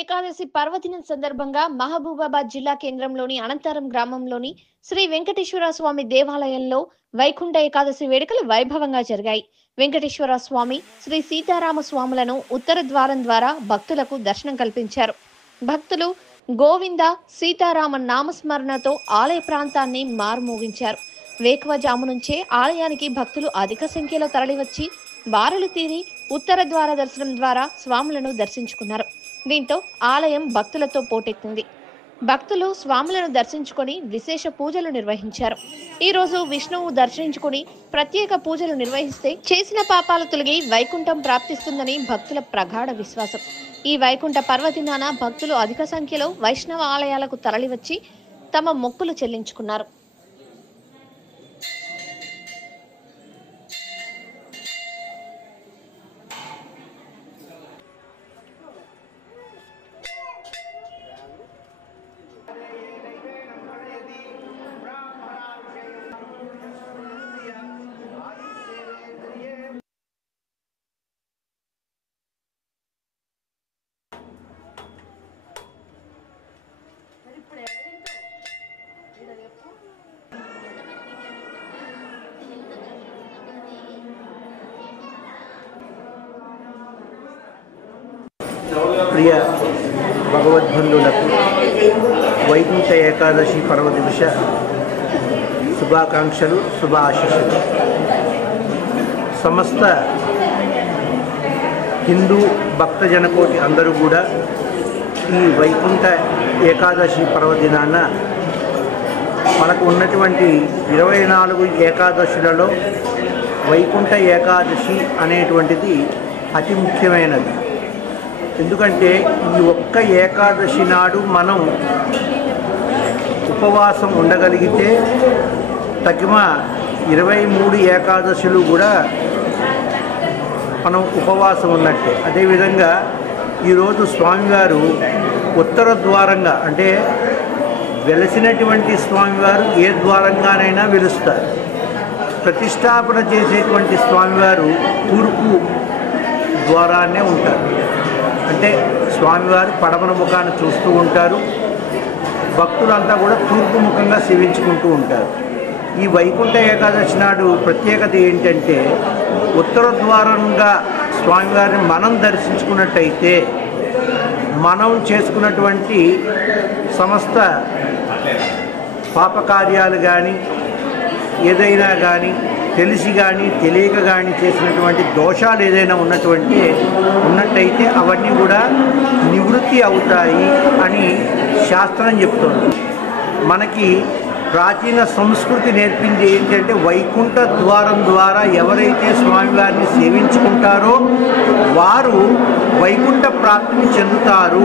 ఏకాదశి పర్వదినం సందర్భంగా మహబూబాబాద్ జిల్లా కేంద్రంలోని అనంతరం గ్రామంలోని శ్రీ వెంకటేశ్వర స్వామి దేవాలయంలో వైకుంఠ ఏకాదశి వేడుకలు వైభవంగా జరిగాయి. వెంకటేశ్వర స్వామి, శ్రీ సీతారామ స్వాములను ఉత్తర ద్వారం ద్వారా భక్తులకు దర్శనం కల్పించారు. భక్తులు గోవింద సీతారామ నామస్మరణతో ఆలయ ప్రాంతాన్ని మారుమోగించారు. వేకువజాము నుంచే ఆలయానికి భక్తులు అధిక సంఖ్యలో తరలివచ్చి బారులు తీరి ఉత్తర ద్వార దర్శనం ద్వారా స్వాములను దర్శించుకున్నారు. దీంతో ఆలయం భక్తులతో పోటెత్తింది. భక్తులు స్వాములను దర్శించుకొని విశేష పూజలు నిర్వహించారు. ఈ రోజు విష్ణువు దర్శించుకొని ప్రత్యేక పూజలు నిర్వహిస్తే చేసిన పాపాలు తొలగి వైకుంఠం ప్రాప్తిస్తుందని భక్తుల ప్రగాఢ విశ్వాసం. ఈ వైకుంఠ పర్వదినాన భక్తులు అధిక సంఖ్యలో వైష్ణవ ఆలయాలకు తరలివచ్చి తమ మొక్కులు చెల్లించుకున్నారు. ప్రియ భగవద్బంధువులకు వైకుంఠ ఏకాదశి పర్వదివస శుభాకాంక్షలు, శుభ ఆశీస్సులు. సమస్త హిందూ భక్తజనకోటి అందరూ కూడా ఈ వైకుంఠ ఏకాదశి పర్వదినాన మనకు ఉన్నటువంటి 24 ఏకాదశులలో వైకుంఠ ఏకాదశి అనేటువంటిది అతి ముఖ్యమైనది. ఎందుకంటే ఈ ఒక్క ఏకాదశి నాడు మనం ఉపవాసం ఉండగలిగితే తగిన 23 ఏకాదశులు కూడా మనం ఉపవాసం ఉన్నట్టే. అదేవిధంగా ఈరోజు స్వామివారు ఉత్తర ద్వారంగా, అంటే వెలసినటువంటి స్వామివారు ఏ ద్వారంగానైనా వెలుస్తారు. ప్రతిష్టాపన చేసేటువంటి స్వామివారు తూర్పు ద్వారాన్నే ఉంటారు. అంటే స్వామివారు పడమర ముఖాన్ని చూస్తూ ఉంటారు. భక్తులంతా కూడా తూర్పు ముఖంగా సేవించుకుంటూ ఉంటారు. ఈ వైకుంఠ ఏకాదశి నాడు ప్రత్యేకత ఏంటంటే ఉత్తర ద్వారంగా స్వామివారిని మనం దర్శించుకున్నట్టయితే మనం చేసుకున్నటువంటి సమస్త పాపకార్యాలు కానీ ఏదైనా కానీ తెలిసి కానీ తెలియక కానీ చేసినటువంటి దోషాలు ఏదైనా ఉన్నట్టయితే అవన్నీ కూడా నివృత్తి అవుతాయి అని శాస్త్రం చెప్తుంది. మనకి ప్రాచీన సంస్కృతి నేర్పింది ఏంటంటే వైకుంఠ ద్వారం ద్వారా ఎవరైతే స్వామివారిని సేవించుకుంటారో వారు వైకుంఠ ప్రాప్తిని చెందుతారు.